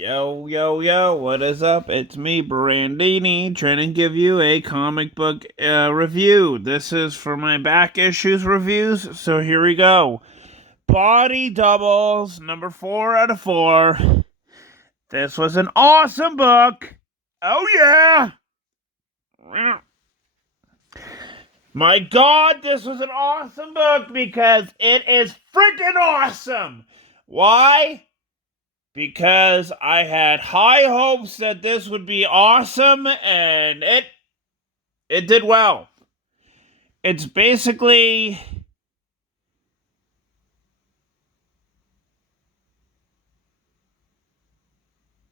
Yo, yo, yo, what is up? It's me, Brandini, trying to give you a comic book review. This is for my back issues reviews, so here we go. Body Doubles, number 4 out of 4. This was an awesome book. Oh, yeah. My God, this was an awesome book because it is freaking awesome. Why? Because I had high hopes that this would be awesome, and it did well. It's basically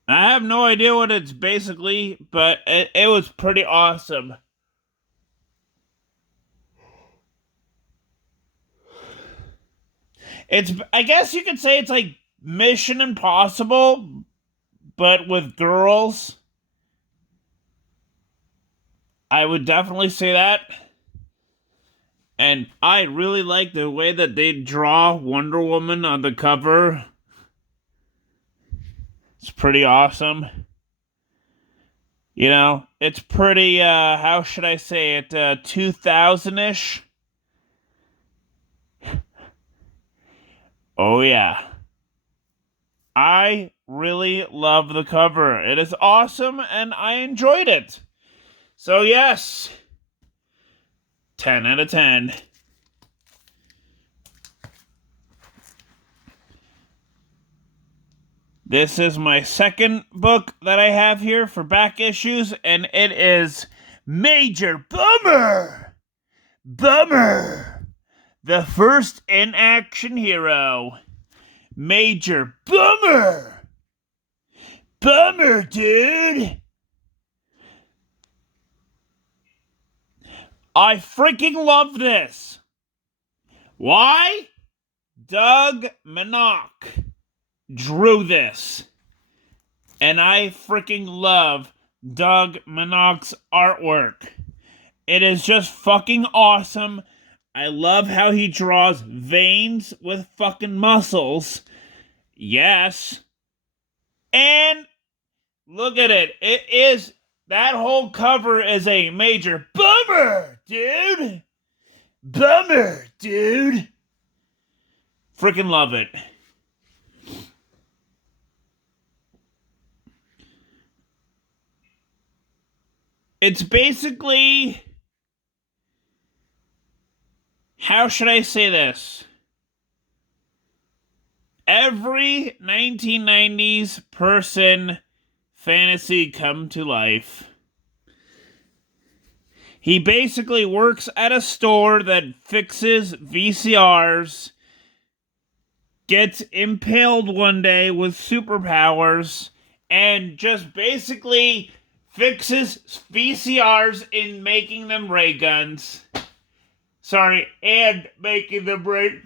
I have no idea what it's basically, but it was pretty awesome. I guess you could say it's like Mission Impossible, but with girls. I would definitely say that. And I really like the way that they draw Wonder Woman on the cover. It's pretty awesome. You know, it's pretty, how should I say it, 2000-ish? Oh, yeah. I really love the cover. It is awesome, and I enjoyed it. So, yes, 10 out of 10. This is my second book that I have here for back issues, and it is Major Bummer! Bummer! The first in-action hero. Major Bummer! Bummer, dude! I freaking love this. Why? Doug Mahnke drew this. And I freaking love Doug Mahnke's artwork. It is just fucking awesome. I love how he draws veins with fucking muscles. Yes. And look at it. That whole cover is a major bummer, dude. Bummer, dude. Freaking love it. It's basically, how should I say this? Every 1990s person fantasy come to life. He basically works at a store that fixes VCRs, gets impaled one day with superpowers, and just basically fixes VCRs in making them ray guns. Sorry, and making them ray...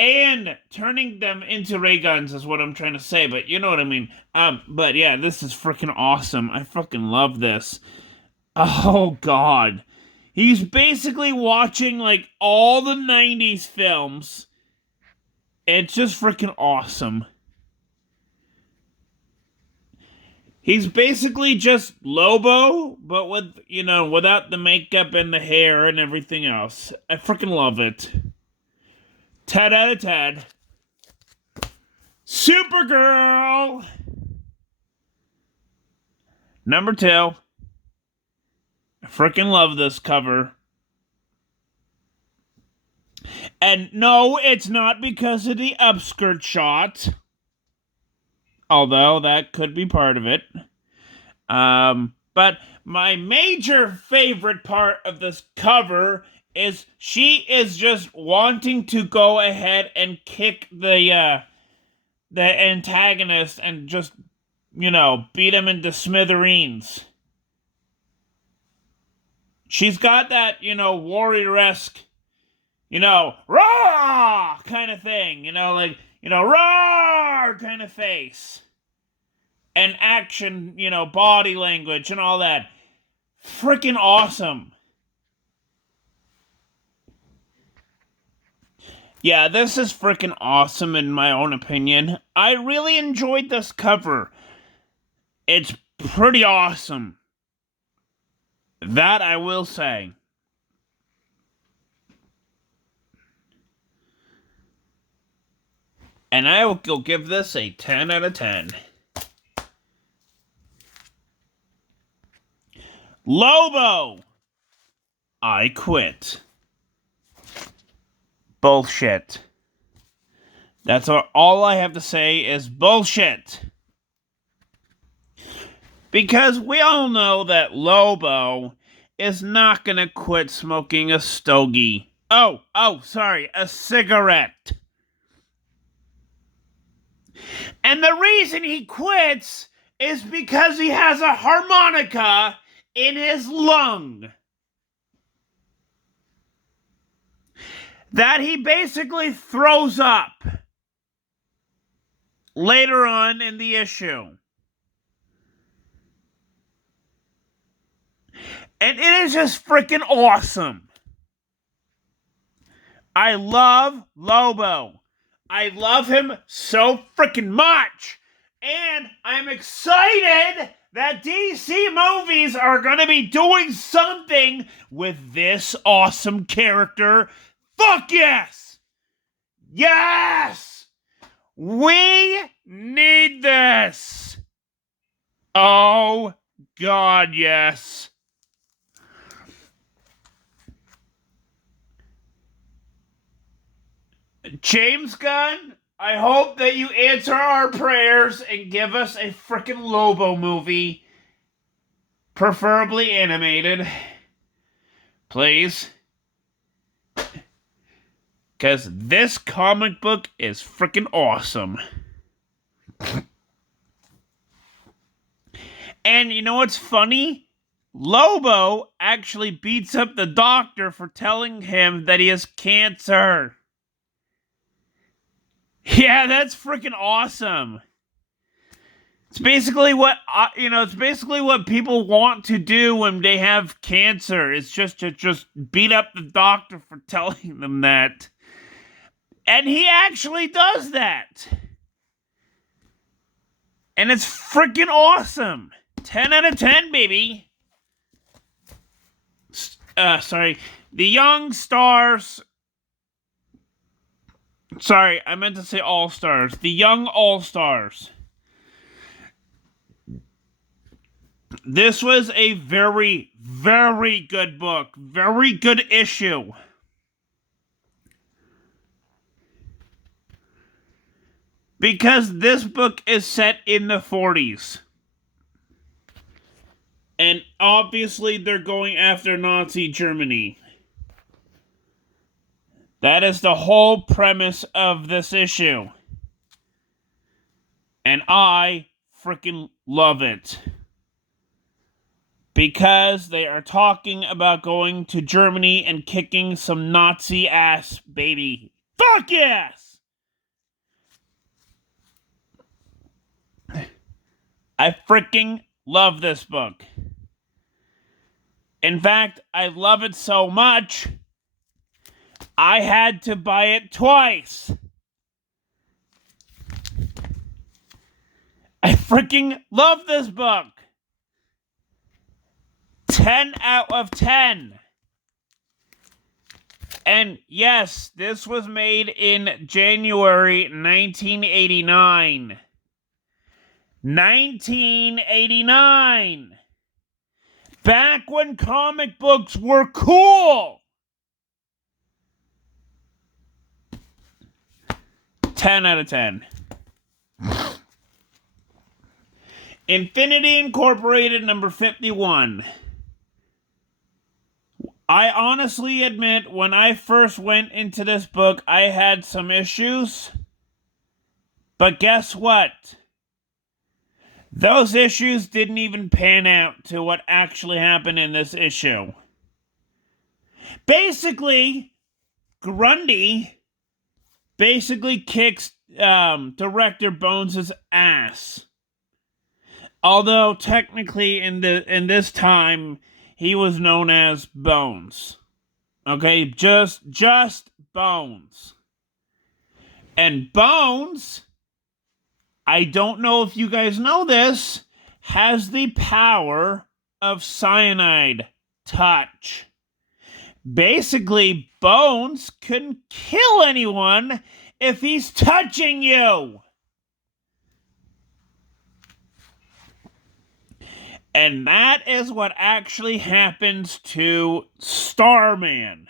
and turning them into ray guns is what I'm trying to say, but you know what I mean. But yeah, this is freaking awesome. I fucking love this. Oh god. He's basically watching like all the 90s films. It's just freaking awesome. He's basically just Lobo, but with, without the makeup and the hair and everything else. I freaking love it. 10 out of 10. Supergirl! Number 2. I freaking love this cover. And no, it's not because of the upskirt shot. Although that could be part of it. But my major favorite part of this cover is she is just wanting to go ahead and kick the antagonist and just, beat him into smithereens. She's got that, warrior-esque, raw kind of thing, raw kind of face. And action, body language and all that. Freaking awesome. Yeah, this is freaking awesome in my own opinion. I really enjoyed this cover. It's pretty awesome. That I will say. And I will give this a 10 out of 10. Lobo! I quit. Bullshit. That's all I have to say is bullshit. Because we all know that Lobo is not gonna quit smoking a stogie. Sorry, a cigarette. And the reason he quits is because he has a harmonica in his lung that he basically throws up later on in the issue. And it is just freaking awesome. I love Lobo. I love him so freaking much. And I'm excited that DC movies are going to be doing something with this awesome character. Fuck yes! Yes! We need this! Oh, God, yes. James Gunn, I hope that you answer our prayers and give us a frickin' Lobo movie. Preferably animated. Please. Because this comic book is frickin' awesome. And you know what's funny? Lobo actually beats up the doctor for telling him that he has cancer. Yeah, that's freaking awesome. It's basically what it's basically what people want to do when they have cancer. It's just to beat up the doctor for telling them that. And he actually does that. And it's freaking awesome. 10 out of 10, baby. Sorry. The Young Stars. Sorry, I meant to say All Stars. The Young All Stars. This was a very, very good book. Very good issue. Because this book is set in the 40s. And obviously they're going after Nazi Germany. That is the whole premise of this issue. And I freaking love it. Because they are talking about going to Germany and kicking some Nazi ass, baby. Fuck yes! I freaking love this book. In fact, I love it so much, I had to buy it twice. I freaking love this book. 10 out of 10. And yes, this was made in January 1989. 1989. Back when comic books were cool. 10 out of 10. Infinity Incorporated number 51. I honestly admit, when I first went into this book, I had some issues. But guess what? Those issues didn't even pan out to what actually happened in this issue. Basically, Grundy kicks Director Bones' ass. Although technically in this time he was known as Bones. Okay, just Bones. And Bones, I don't know if you guys know this, has the power of cyanide touch. Basically, Bones couldn't kill anyone if he's touching you. And that is what actually happens to Starman.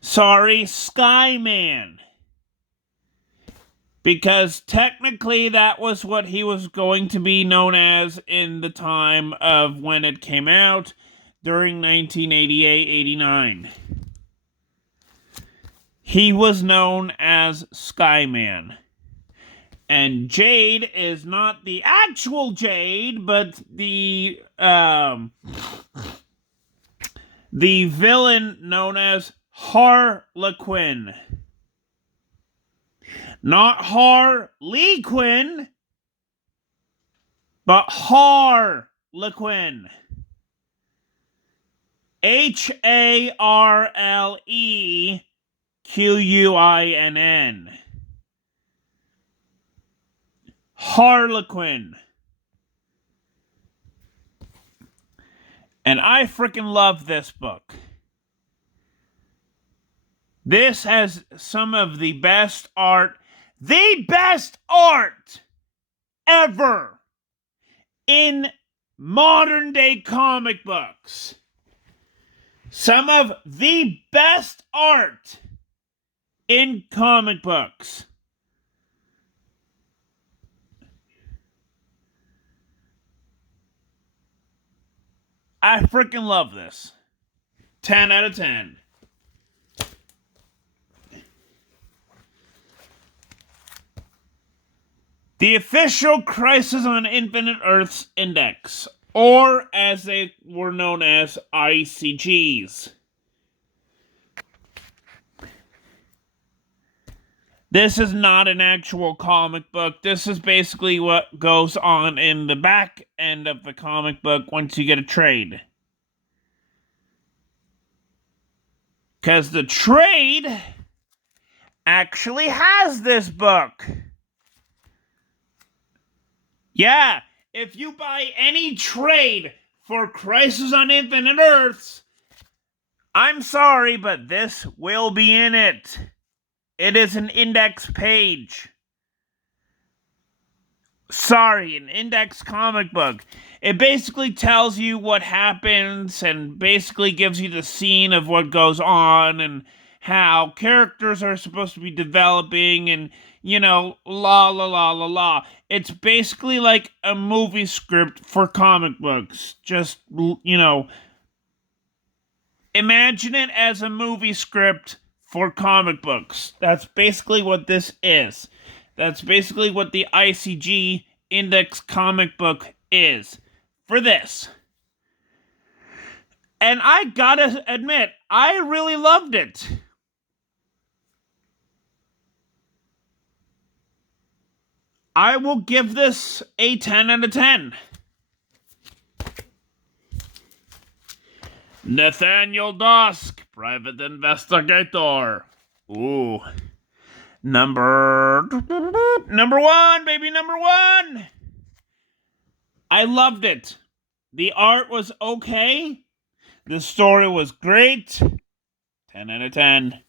Sorry, Skyman. Because technically that was what he was going to be known as in the time of when it came out during 1988-89. He was known as Skyman. And Jade is not the actual Jade, but the villain known as Harlequin. Not Harley Quinn, but Harlequin. Harlequinn. Harlequin. And I freaking love this book. This has some of the best art ever in modern day comic books. Some of the best art in comic books. I freaking love this. 10 out of 10. The official Crisis on Infinite Earths Index, or as they were known as, ICGs. This is not an actual comic book. This is basically what goes on in the back end of the comic book once you get a trade. Because the trade actually has this book. Yeah, if you buy any trade for Crisis on Infinite Earths, I'm sorry, but this will be in it. It is an index page. Sorry, an index comic book. It basically tells you what happens and basically gives you the scene of what goes on and how characters are supposed to be developing and, la la la la la. It's basically like a movie script for comic books. Just, imagine it as a movie script for comic books. That's basically what this is. That's basically what the ICG Index comic book is for this. And I gotta admit, I really loved it. I will give this a 10 out of 10. Nathaniel Dusk, Private Investigator. Ooh. Number 1, baby, number 1. I loved it. The art was okay. The story was great. 10 out of 10.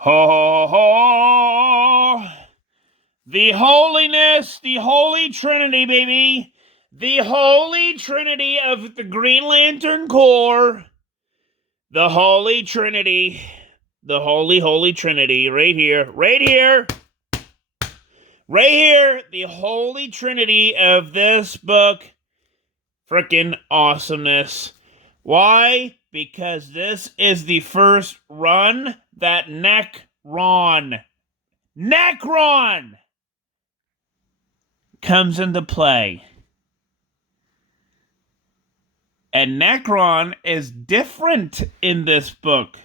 Ho, ho, ho. The holiness, the Holy Trinity, baby. The Holy Trinity of the Green Lantern Corps. The Holy Trinity. The Holy Trinity. Right here. Right here. Right here. The Holy Trinity of this book. Frickin' awesomeness. Why? Because this is the first run that Necron comes into play. And Necron is different in this book.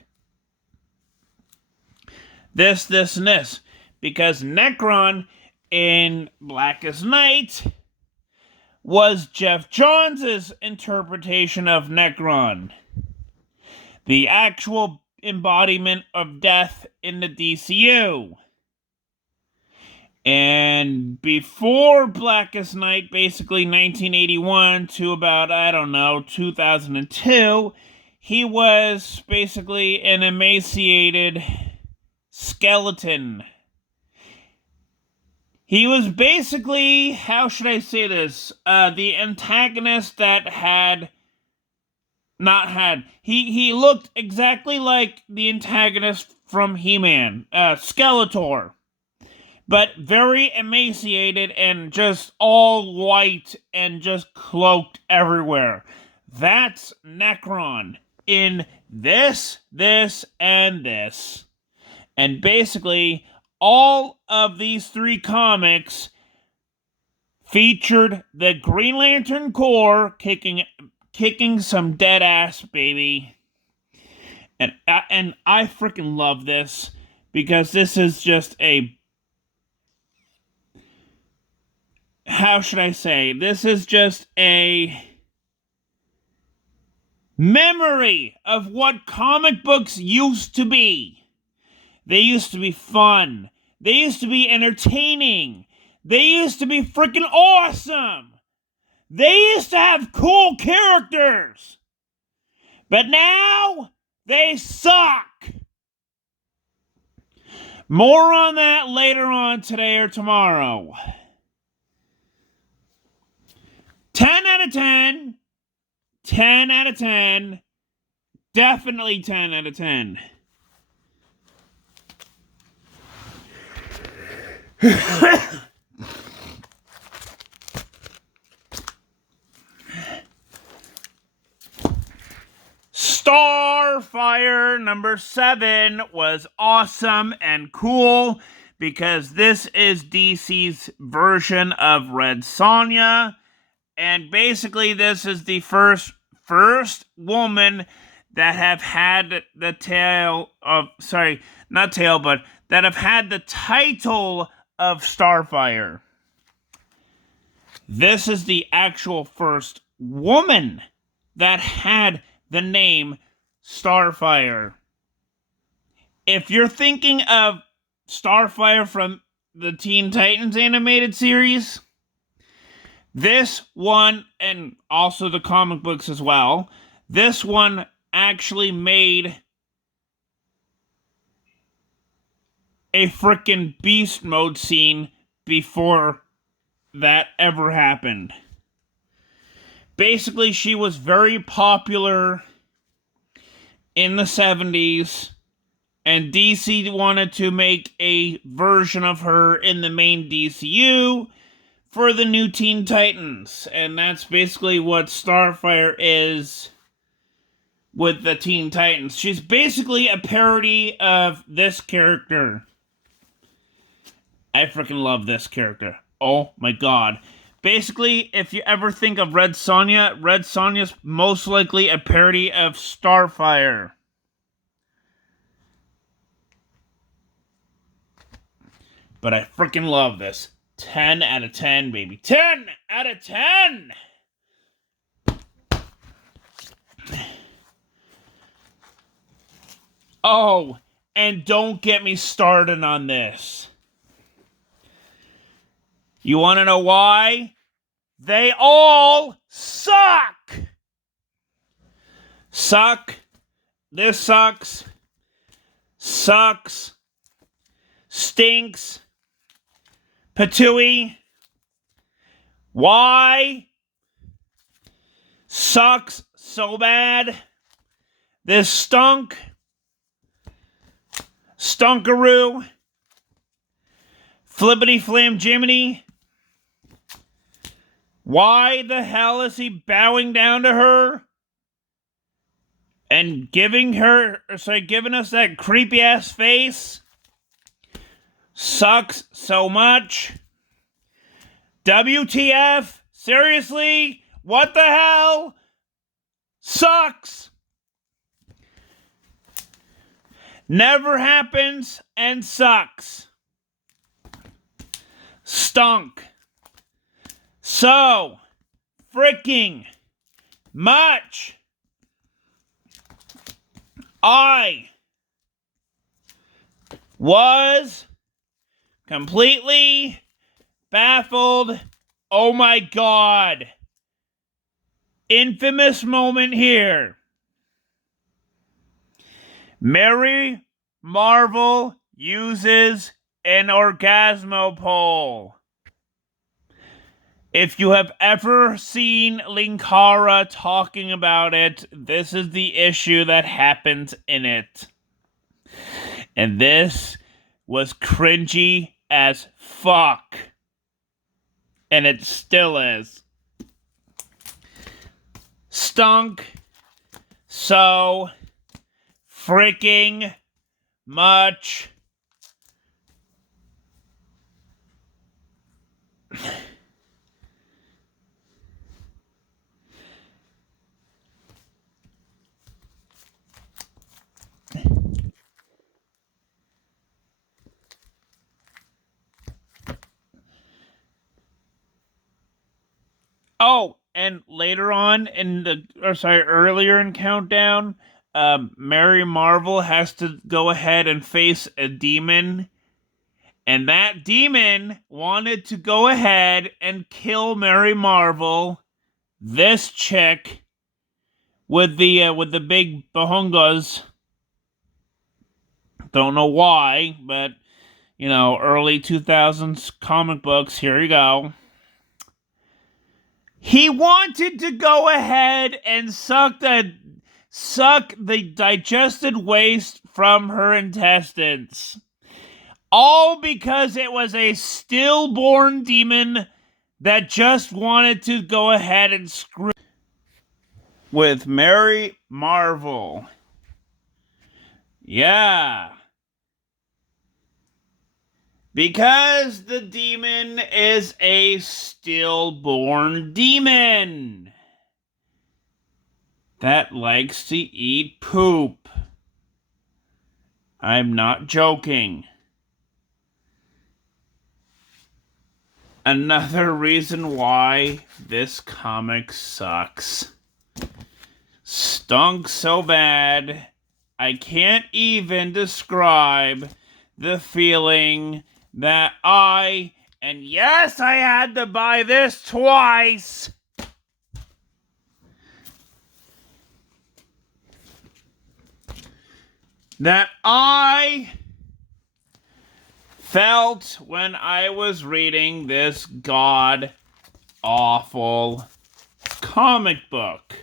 This, and this. Because Necron in Blackest Night was Jeff Johns' interpretation of Necron. The actual embodiment of death in the DCU. And before Blackest Night, basically 1981 to about, 2002, he was basically an emaciated skeleton. He was basically, how should I say this, the antagonist that he looked exactly like the antagonist from He-Man, Skeletor. But very emaciated and just all white and just cloaked everywhere. That's Necron in this, and this. And basically, all of these 3 comics featured the Green Lantern Corps kicking some dead ass, baby. And I freaking love this, because this is just a, how should I say, this is just a memory of what comic books used to be. They used to be fun. They used to be entertaining. They used to be freaking awesome. They used to have cool characters. But now, they suck. More on that later on today or tomorrow. 10 out of 10. 10 out of 10. Definitely 10 out of 10. Starfire number 7 was awesome and cool, because this is DC's version of Red Sonja. And basically, this is the first woman that have had the title of Starfire. This is the actual first woman that had the name Starfire. If you're thinking of Starfire from the Teen Titans animated series, this one, and also the comic books as well, this one actually made a frickin' beast mode scene before that ever happened. Basically, she was very popular in the 70s, and DC wanted to make a version of her in the main DCU for the new Teen Titans. And that's basically what Starfire is with the Teen Titans. She's basically a parody of this character. I freaking love this character. Oh my god. Basically, if you ever think of Red Sonja's most likely a parody of Starfire. But I freaking love this. 10 out of 10, baby. 10 out of 10! Oh, and don't get me started on this. You want to know why? They all suck! Suck. This sucks. Sucks. Stinks. Patooey. Why? Sucks so bad. This stunk. Stunkaroo. Flippity Flam Jiminy. Why the hell is he bowing down to her? And giving us that creepy ass face? Sucks so much. WTF? Seriously? What the hell? Sucks. Never happens and sucks. Stunk. So freaking much. I was completely baffled. Oh my God. Infamous moment here. Mary Marvel uses an Orgasmo pole. If you have ever seen Linkara talking about it, this is the issue that happens in it. And this was cringy as fuck. And it still is. Stunk so freaking much. Oh, and later on earlier in Countdown, Mary Marvel has to go ahead and face a demon, and that demon wanted to go ahead and kill Mary Marvel, this chick with the big bahungas. Don't know why, but early 2000s comic books. Here you go. He wanted to go ahead and suck the digested waste from her intestines. All because it was a stillborn demon that just wanted to go ahead and screw with Mary Marvel. Yeah. Because the demon is a stillborn demon that likes to eat poop. I'm not joking. Another reason why this comic sucks. Stunk so bad, I can't even describe the feeling that and yes, I had to buy this twice. That I felt when I was reading this god-awful comic book.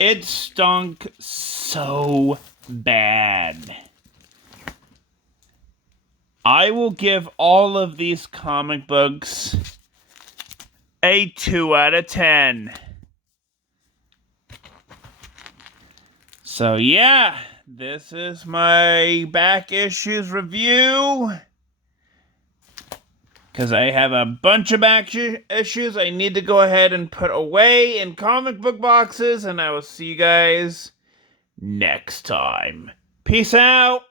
It stunk so bad. I will give all of these comic books a 2 out of 10. So yeah, this is my back issues review. Because I have a bunch of back issues I need to go ahead and put away in comic book boxes. And I will see you guys next time. Peace out.